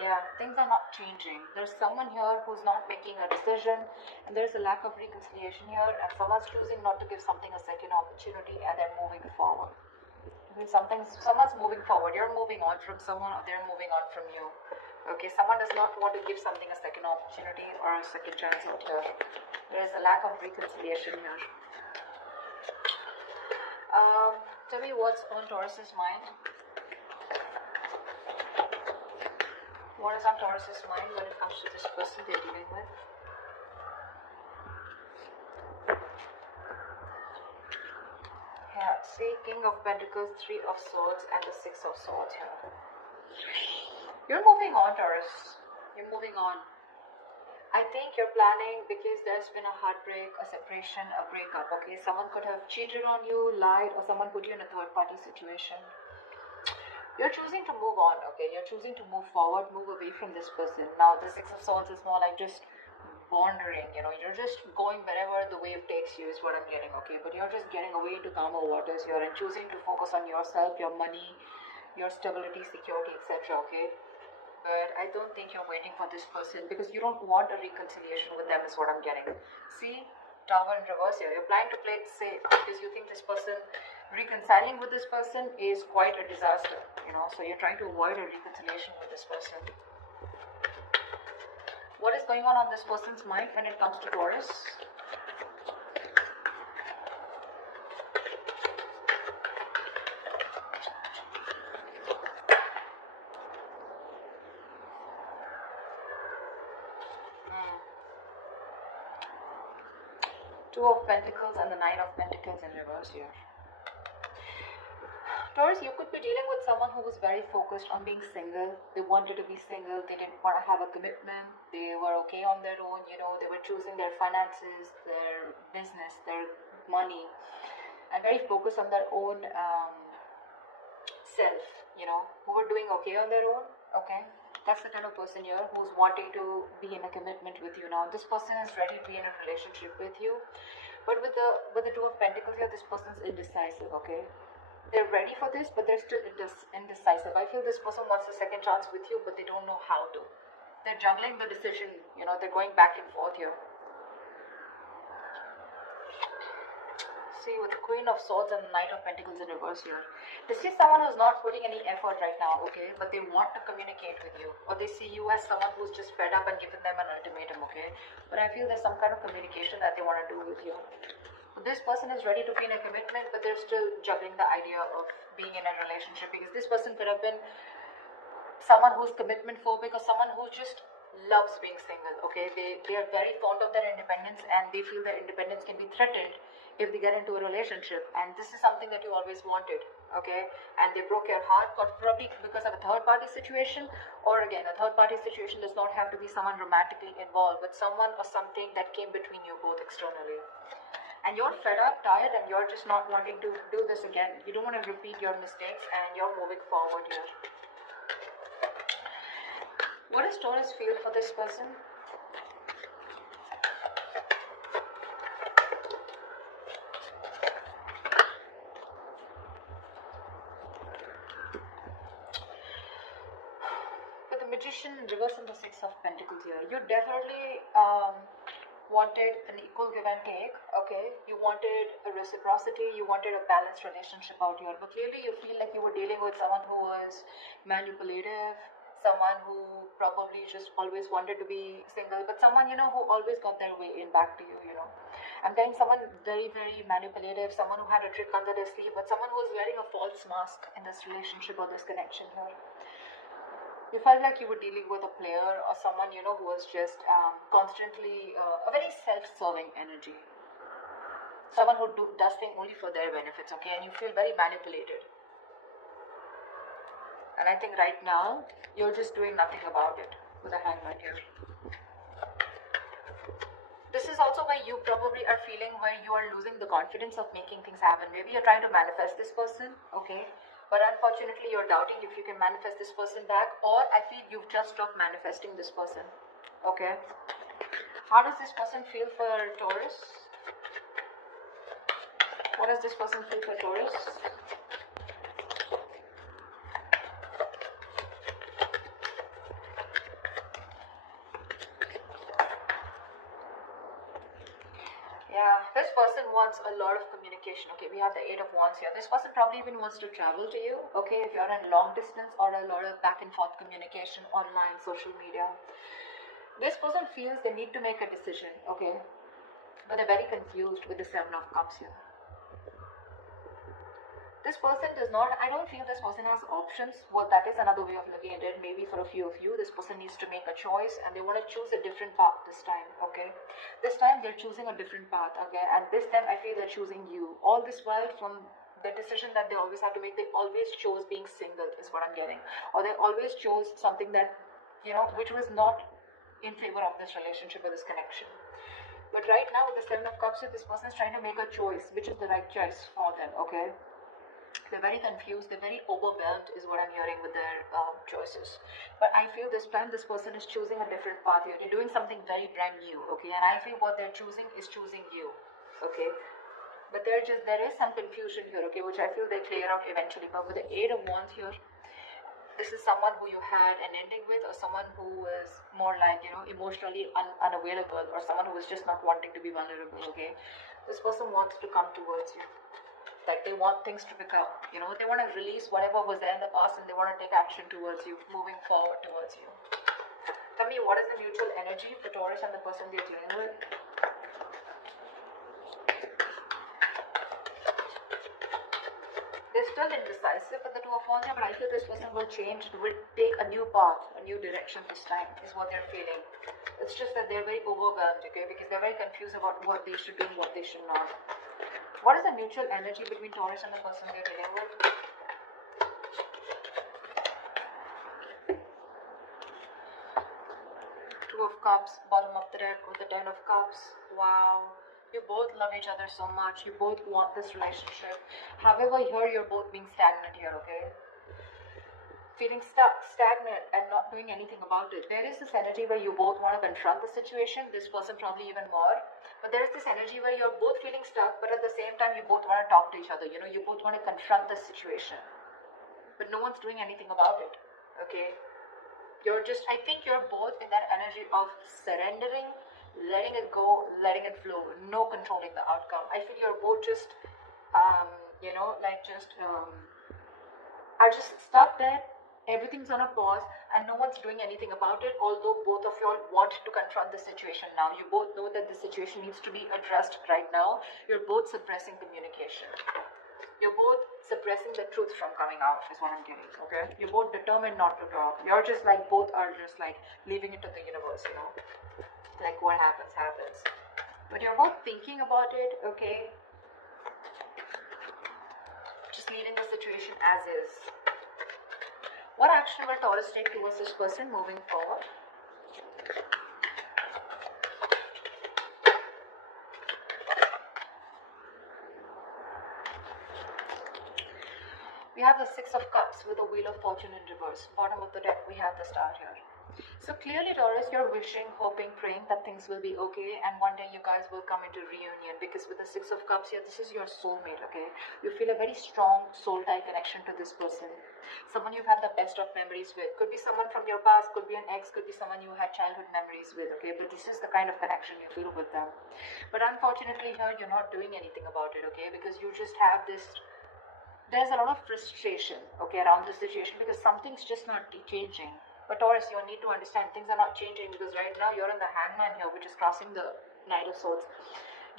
Yeah, things are not changing. There's someone here who's not making a decision, and there's a lack of reconciliation here, and someone's choosing not to give something a second opportunity, and they're moving forward. Okay, someone's moving forward. You're moving on from someone, or they're moving on from you. Okay, someone does not want to give something a second opportunity or a second chance out here. There is a lack of reconciliation here. Tell me what's on Taurus's mind. What is on Taurus's mind when it comes to this person they're dealing with? Yeah, see, King of Pentacles, Three of Swords, and the Six of Swords here. You're moving on, Taurus. You're moving on. I think you're planning because there's been a heartbreak, a separation, a breakup, okay? Someone could have cheated on you, lied, or someone put you in a third-party situation. You're choosing to move on, okay? You're choosing to move forward, move away from this person. Now, the Six of Swords is more like just wandering, you know, you're just going wherever the wave takes you is what I'm getting, okay? But you're just getting away to calmer waters here and choosing to focus on yourself, your money, your stability, security, etc., okay? But I don't think you're waiting for this person because you don't want a reconciliation with them is what I'm getting. See, Tower in reverse here. You're planning to play it safe because you think this person, reconciling with this person is quite a disaster, you know, so you're trying to avoid a reconciliation with this person. What is going on this person's mind when it comes to Taurus? Two of Pentacles and the Nine of Pentacles in reverse here. Taurus, you could be dealing with someone who was very focused on being single. They wanted to be single. They didn't want to have a commitment. They were okay on their own. You know, they were choosing their finances, their business, their money, and very focused on their own self. You know, who were doing okay on their own. Okay. That's the kind of person here who's wanting to be in a commitment with you now. This person is ready to be in a relationship with you. But with the Two of Pentacles here, this person's indecisive, okay? They're ready for this, but they're still indecisive. I feel this person wants a second chance with you, but they don't know how to. They're juggling the decision, you know, they're going back and forth here. See, with the Queen of Swords and the Knight of Pentacles in reverse here. This is someone who's not putting any effort right now, okay? But they want to communicate with you. Or they see you as someone who's just fed up and given them an ultimatum, okay? But I feel there's some kind of communication that they want to do with you. This person is ready to be in a commitment, but they're still juggling the idea of being in a relationship because this person could have been someone who's commitment phobic or someone who just loves being single, okay? They are very fond of their independence and they feel their independence can be threatened if they get into a relationship, and this is something that you always wanted, okay? And they broke your heart, probably because of a third-party situation, or again, a third-party situation does not have to be someone romantically involved, but someone or something that came between you both externally. And you're fed up, tired, and you're just not wanting to do this again. You don't want to repeat your mistakes, and you're moving forward here. What does Taurus feel for this person? With the Magician in reverse and the Six of Pentacles here, you definitely wanted an equal give and take, okay? You wanted a reciprocity, you wanted a balanced relationship out here, but clearly you feel like you were dealing with someone who was manipulative, someone who probably just always wanted to be single, but someone, you know, who always got their way in back to you, you know. I'm getting someone very, very manipulative, someone who had a trick under their sleeve, but someone who was wearing a false mask in this relationship or this connection here. You felt like you were dealing with a player or someone, you know, who was just constantly a very self-serving energy. Someone who does things only for their benefits, okay? And you feel very manipulated. And I think right now, you're just doing nothing about it with a Hangman here. This is also why you probably are feeling where you are losing the confidence of making things happen. Maybe you're trying to manifest this person, okay? But unfortunately, you're doubting if you can manifest this person back, or I feel you've just stopped manifesting this person, okay? How does this person feel for Taurus? What does this person feel for Taurus? Yeah, this person wants a lot of communication. Okay, we have the Eight of Wands here. This person probably even wants to travel to you. Okay, if you're in long distance or a lot of back and forth communication online, social media. This person feels they need to make a decision. Okay, but they're very confused with the Seven of Cups here. This person does not, I don't feel this person has options. Well, that is another way of looking at it. Maybe for a few of you, this person needs to make a choice and they want to choose a different path this time, okay? This time they're choosing a different path, okay? And this time I feel they're choosing you. All this while, from the decision that they always have to make, they always chose being single, is what I'm getting. Or they always chose something that, you know, which was not in favor of this relationship or this connection. But right now, with the Seven of Cups, this person is trying to make a choice, which is the right choice for them, okay? They're very confused, they're very overwhelmed is what I'm hearing with their choices. But I feel this time this person is choosing a different path here. They're doing something very brand new, okay? And I feel what they're choosing is choosing you, okay? But there is some confusion here, okay, which I feel they clear out eventually. But with the Eight of Wands here, this is someone who you had an ending with, or someone who is more like, you know, emotionally unavailable, or someone who is just not wanting to be vulnerable, okay? This person wants to come towards you. Like they want things to pick up, you know, they want to release whatever was there in the past and they want to take action towards you, moving forward towards you. Tell me, what is the mutual energy for Taurus and the person they're dealing with? They're still indecisive with the Two of Wands, but I feel this person will change, will take a new path, a new direction this time, is what they're feeling. It's just that they're very overwhelmed, okay, because they're very confused about what they should do and what they should not. What is the mutual energy between Taurus and the person they're dealing with? Two of Cups, bottom of the deck with the Ten of Cups. Wow. You both love each other so much. You both want this relationship. However, here you're both being stagnant here, okay? Feeling stuck, stagnant, and not doing anything about it. There is this energy where you both want to confront the situation. This person probably even more. But there's this energy where you're both feeling stuck, but at the same time, you both want to talk to each other. You know, you both want to confront the situation. But no one's doing anything about it, okay? I think you're both in that energy of surrendering, letting it go, letting it flow, no controlling the outcome. I feel you're both just, you know, like are just stuck there. Everything's on a pause and no one's doing anything about it, although both of you all want to confront the situation now. You both know that the situation needs to be addressed right now. You're both suppressing communication. You're both suppressing the truth from coming out, is what I'm getting, okay? You're both determined not to talk. You're just like, both are just like leaving it to the universe, you know? Like what happens, happens. But you're both thinking about it, okay? Just leaving the situation as is. What action will Taurus take towards this person moving forward? We have the Six of Cups with the Wheel of Fortune in reverse. Bottom of the deck, we have the Star here. So clearly, Taurus, you're wishing, hoping, praying that things will be okay, and one day you guys will come into reunion, because with the Six of Cups here, this is your soulmate, okay? You feel a very strong soul tie connection to this person. Someone you've had the best of memories with. Could be someone from your past, could be an ex, could be someone you had childhood memories with, okay? But this is the kind of connection you feel with them. But unfortunately here, you're not doing anything about it, okay? Because you just have this, there's a lot of frustration, okay, around the situation, because something's just not changing. But Taurus, you need to understand things are not changing, because right now you're in the Hangman here, which is crossing the Knight of Swords.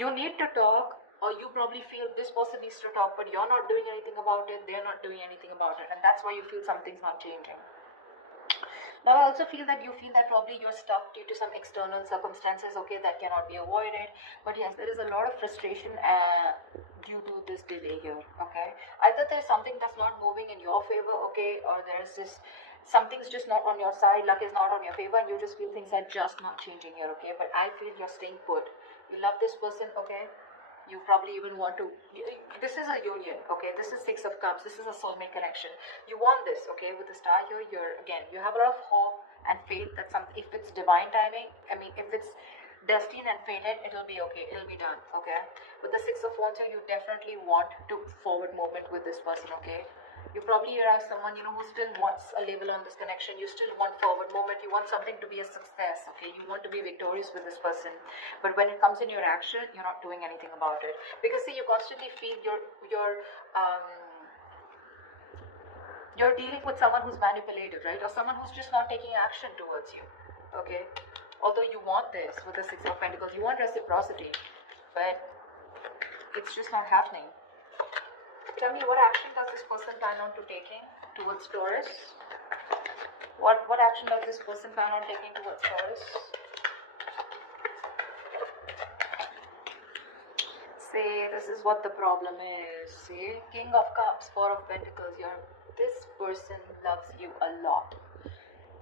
You need to talk, or you probably feel this person needs to talk, but you're not doing anything about it, they're not doing anything about it, and that's why you feel something's not changing. Now I also feel that probably you're stuck due to some external circumstances, okay, that cannot be avoided. But yes, there is a lot of frustration due to this delay here, okay. Either there's something that's not moving in your favor, okay, or there's this, something's just not on your side, luck is not on your favor, and you just feel things are just not changing here, okay. But I feel you're staying put. You love this person, okay. You probably even want to, this is a union, okay, this is Six of Cups, this is a soulmate connection. You want this, okay, with the Star here, you have a lot of hope and faith that if it's divine timing, I mean, if it's destined and fated, it'll be okay, it'll be done, okay. With the Six of Wands here, you definitely want to forward movement with this person, okay. You probably have someone, you know, who still wants a label on this connection. You still want forward movement. You want something to be a success, okay? You want to be victorious with this person. But when it comes in your action, you're not doing anything about it. Because see, you constantly feel you're dealing with someone who's manipulative, right? Or someone who's just not taking action towards you, okay? Although you want this with the Six of Pentacles, you want reciprocity, but it's just not happening. Tell me, what action does this person plan on to taking towards Taurus? What action does this person plan on taking towards Taurus? See, this is what the problem is. See, King of Cups, Four of Pentacles. This person loves you a lot.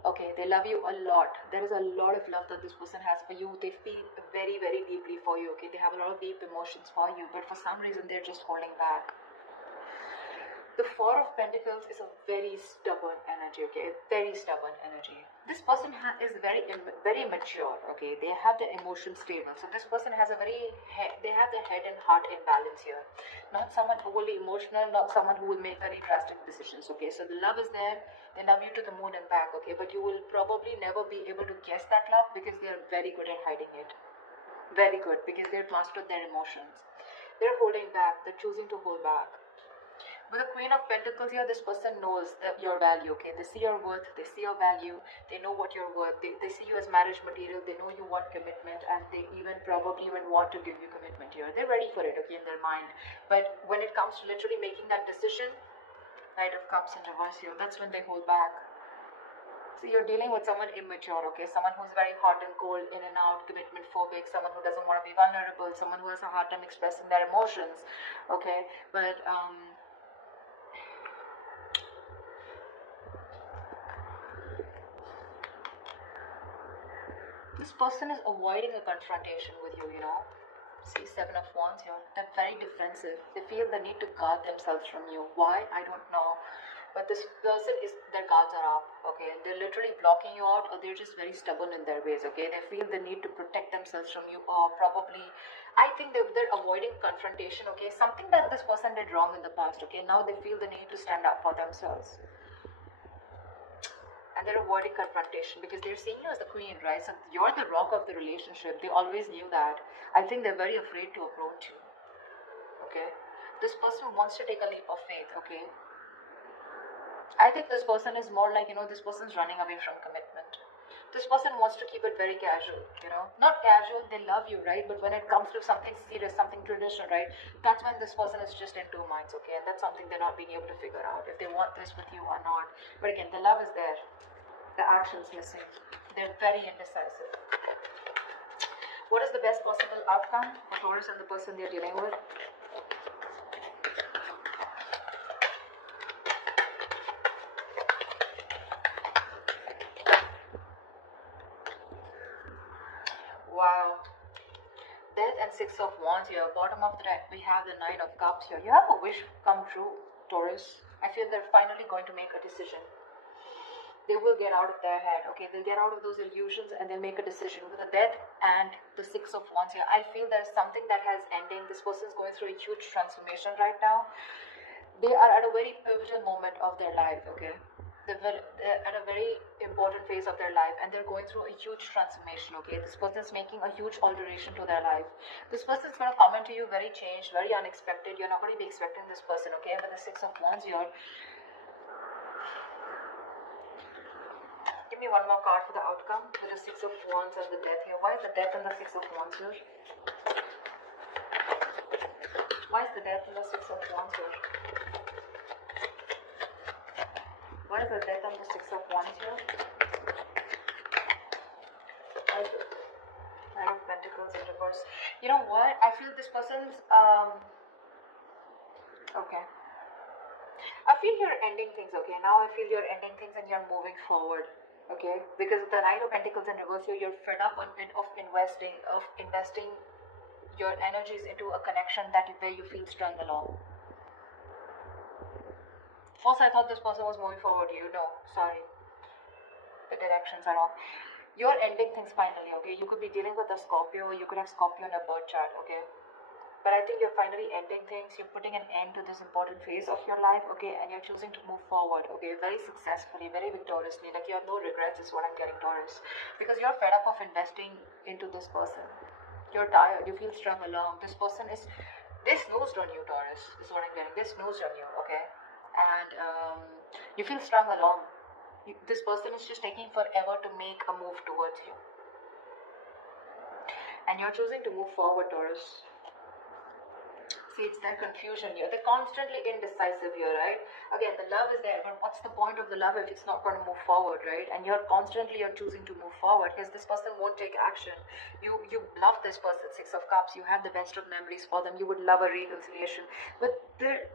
Okay, they love you a lot. There is a lot of love that this person has for you. They feel very, very deeply for you. Okay, they have a lot of deep emotions for you, but for some reason they're just holding back. The Four of Pentacles is a very stubborn energy, okay? Very stubborn energy. This person is very mature, okay? They have the emotion stable. So this person has they have the head and heart in balance here. Not someone overly emotional, not someone who will make very drastic decisions, okay? So the love is there. They love you to the moon and back, okay? But you will probably never be able to guess that love because they are very good at hiding it. Very good, because they've mastered their emotions. They're holding back. They're choosing to hold back. With the Queen of Pentacles here, this person knows your value, okay? They see your worth, they see your value, they know what you're worth, they see you as marriage material, they know you want commitment, and they probably want to give you commitment here. They're ready for it, okay, in their mind. But when it comes to literally making that decision, Knight of Cups in reverse here, that's when they hold back. So you're dealing with someone immature, okay? Someone who's very hot and cold, in and out, commitment phobic, someone who doesn't want to be vulnerable, someone who has a hard time expressing their emotions, okay? But, this person is avoiding a confrontation with you, you know. See, Seven of Wands here. They're very defensive. They feel the need to guard themselves from you. Why? I don't know. But this person their guards are up, okay? They're literally blocking you out, or they're just very stubborn in their ways, okay? They feel the need to protect themselves from you, or probably, I think they're avoiding confrontation, okay? Something that this person did wrong in the past, okay? Now they feel the need to stand up for themselves. And they're avoiding confrontation because they're seeing you as the queen, right? So you're the rock of the relationship. They always knew that. I think they're very afraid to approach you, okay? This person wants to take a leap of faith, okay? I think this person is more like, you know, this person's running away from commitment. This person wants to keep it very casual, you know? Not casual, they love you, right? But when it comes to something serious, something traditional, right? That's when this person is just in two minds, okay? And that's something they're not being able to figure out, if they want this with you or not. But again, the love is there. The action's missing. They're very indecisive. What is the best possible outcome for Taurus and the person they're dealing with? Wow. Death and Six of Wands here. Bottom of the deck, we have the Nine of Cups here. You have a wish come true, Taurus. I feel they're finally going to make a decision. They will get out of their head, okay? They'll get out of those illusions and they'll make a decision. With the Death and the Six of Wands here, I feel there's something that has ending. This person is going through a huge transformation right now. They are at a very pivotal moment of their life, okay? They're at a very important phase of their life, and they're going through a huge transformation, okay? This person is making a huge alteration to their life. This person is going to come into you very changed, very unexpected. You're not going to be expecting this person, okay? But the Six of Wands here, give me one more card for the outcome with the Six of Wands and the Death here. Why is the Death and the Six of Wands here? Why is the Death and the Six of Wands here? Why is the Death and the Six of Wands here? Why is the Nine of Pentacles in reverse? You know what? I feel this person's okay. I feel you're ending things, okay? Now I feel you're ending things and you're moving forward. Okay, because the Knight of Pentacles in reverse here, you're fed up of investing your energies into a connection where you feel strung along. First, I thought this person was moving forward. You know, sorry, the directions are off. You're ending things finally. Okay, you could be dealing with a Scorpio. You could have Scorpio in a birth chart. Okay, But I think you're finally ending things. You're putting an end to this important phase of your life, okay? And you're choosing to move forward, okay? Very successfully, very victoriously. Like you have no regrets, is what I'm getting, Taurus. Because you're fed up of investing into this person. You're tired. You feel strung along. This person is. They snoozed on you, Taurus. Is what I'm getting. They snoozed on you, okay? And you feel strung along. This person is just taking forever to make a move towards you. And you're choosing to move forward, Taurus. See, it's that confusion here. They're constantly indecisive here, right? Again, the love is there, but what's the point of the love if it's not going to move forward, right? And you're choosing to move forward because this person won't take action. You love this person, Six of Cups. You have the best of memories for them. You would love a reconciliation, but the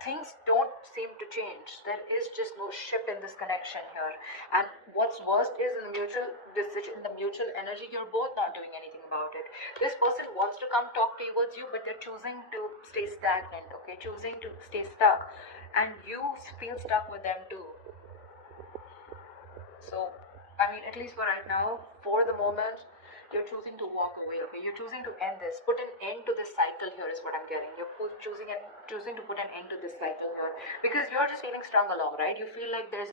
things don't seem to change. There is just no shift in this connection here. And what's worst is in the mutual decision, in the mutual energy, you're both not doing anything about it. This person wants to come talk towards you, but they're choosing to stay stagnant, okay? Choosing to stay stuck. And you feel stuck with them too. So, I mean, at least for right now, for the moment, you're choosing to walk away, okay? You're choosing to end this. Put an end to this cycle here is what I'm getting. You're choosing to put an end to this cycle here. Because you're just feeling strung along, right? You feel like there's